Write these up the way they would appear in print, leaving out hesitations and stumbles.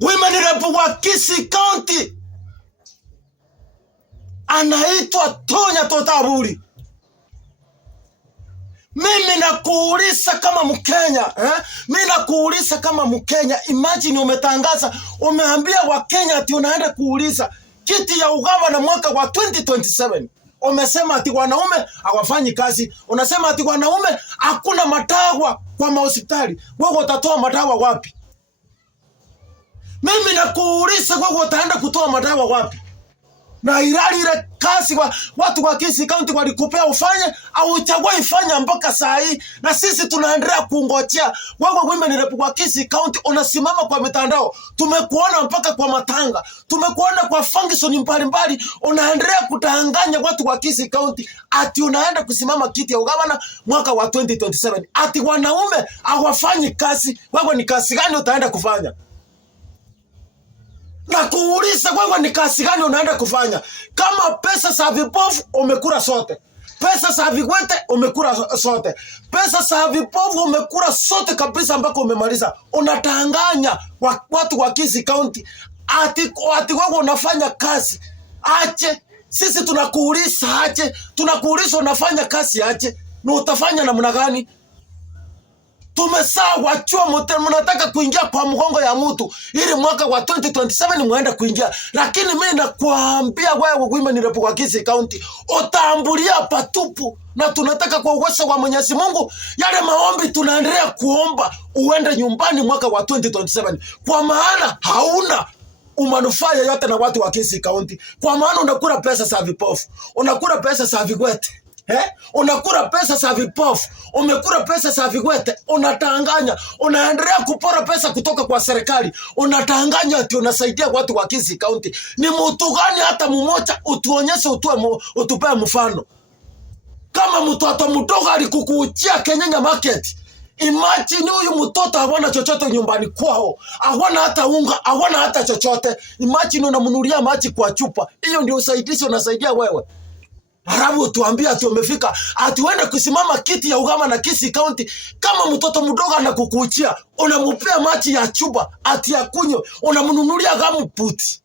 women rep wa Kisii County anaitwa Tonya Totaburi. Mimi nakuuliza kama Mkenya, mimi nakuuliza kama Mkenya, imagine umetangaza, umeambia Wakenya ati unaenda kuuliza kiti ya ugavana mwaka wa 2027. Umesema ati wanaume hawafanyi kazi. Unasema ati wanaume hakuna madawa kwa mahospitali. Wewe utatoa madawa wapi? Mimi nakuuliza, wewe utaenda kutoa madawa wapi? Na ilali ile kazi watu wa Kisii County walikupea ufanye au uchague ifanya mpaka saa hii, na sisi tunaendelea kungojea. Wewe women rep wa Kisii County unasimama kwa mitandao, tumekuona mpaka kwa matanga, tumekuona kwa function mbalimbali, unaendelea kudanganya watu wa Kisii County ati unaenda kusimama kiti ya ugavana mwaka wa 2027, ati wanaume hawafanyi kazi. Wewe ni kazi gani utaenda kufanya? Na kuuliza, wewe ni kazi gani unaenda kufanya? Kama pesa za vipofu umekula sote, pesa za viwete umekula sote, pesa za vipofu umekula sote kabisa mpaka umemaliza. Unatanganya watu wa Kisii County ati wewe unafanya kazi. Ache sisi tunakuuliza, ache tunakuuliza unafanya kazi, ache na utafanya namna gani? Tumesaa wachua mnataka kuingia kwa mgongo ya mtu ili mwaka wa 2027 muende kuingia. Lakini mimi nakuambia wewe women rep wa Kisii County utambulia patupu, na tunataka kwa uwezo wa Mwenyezi Mungu yale maombi tunaendelea kuomba uende nyumbani mwaka wa 2027, kwa maana hauna umanufaa yote na watu wa Kisii County, kwa maana unakula pesa za vipofu, unakula pesa za vigwete. Unakula pesa za vipofu, umekula pesa za vigwete, unatanganya, unaendelea kupora pesa kutoka kwa serikali, unatanganya ati unasaidia watu wa Kisii County. Ni mtu gani hata mmoja utuonyeshe, utupee mfano? Kama mtoto mdogo alikukuchia Kenyanya market, imagine huyu mtoto hawana chochote nyumbani kwao, hawana hata unga, hawana hata chochote. Imagine unamnunulia maji kwa chupa. Hiyo ndio usaidizi unasaidia wewe? Harabu tuambia ati umefika ati uende kusimama kiti ya ugavana na Kisii County. Kama mtoto mdogo anakukuchia, unamupea maji ya chupa ati ya kunywe, unamnunulia gamputi.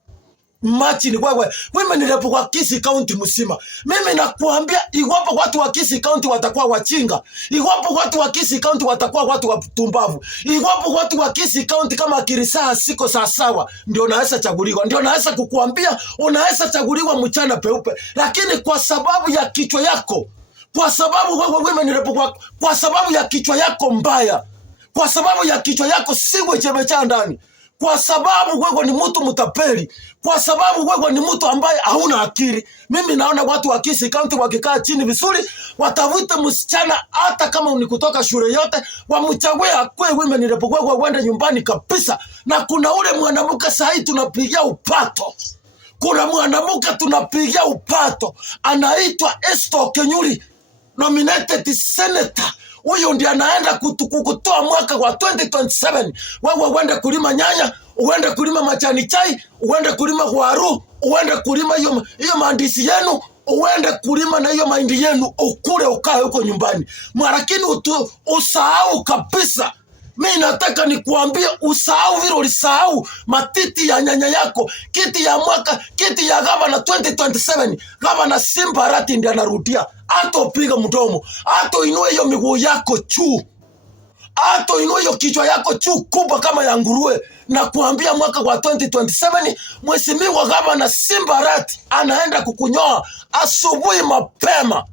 Machi ni wewe women rep wa Kisii County msima. Mimi nakuambia, iwapo watu wa Kisii County watakuwa wachinga, iwapo watu wa Kisii County watakuwa watu wa tumbavu, iwapo watu wa Kisii County kama akirisaa siko sawa, ndio naweza chaguliwa, ndio naweza kukuambia unaweza chaguliwa mchana peupe. Lakini kwa sababu ya kichwa yako, kwa sababu wewe women rep kwa sababu ya kichwa yako mbaya, kwa sababu ya kichwa yako siwe chemecha ndani, kwa sababu wewe ni mtu mtapeli, kwa sababu wewe ni mtu ambaye hauna akili. Mimi naona watu wa Kisii County wakikaa chini vizuri, watavute msichana hata kama ni kutoka shule yote, wamchague akwe women rep wewe uende nyumbani kabisa. Na kuna ule mwanamke sahi tunapigia upato, kuna mwanamke tunapigia upato anaitwa Esther Kenyuri, nominated senator. Huyo ndiye anaenda kukutoa mwaka wa 2027. Wewe uende kulima nyanya, uende kulima majani chai, uende kulima waru, uende kulima hiyo maandisi yenu, uende kulima na hiyo mahindi yenu, ukule ukae huko nyumbani. Lakini usahau kabisa. Mimi nataka nikuambie usahau vile ulisahau matiti ya nyanya yako, kiti ya gavana 2027. Gavana Simba Arati ndiye anarudia. Hata upiga mdomo, hata inue hiyo miguu yako juu, hata inue hiyo kichwa yako juu kubwa kama ya nguruwe, na kuambia mwaka wa 2027 mheshimiwa gavana Simba Arati anaenda kukunyoa asubuhi mapema.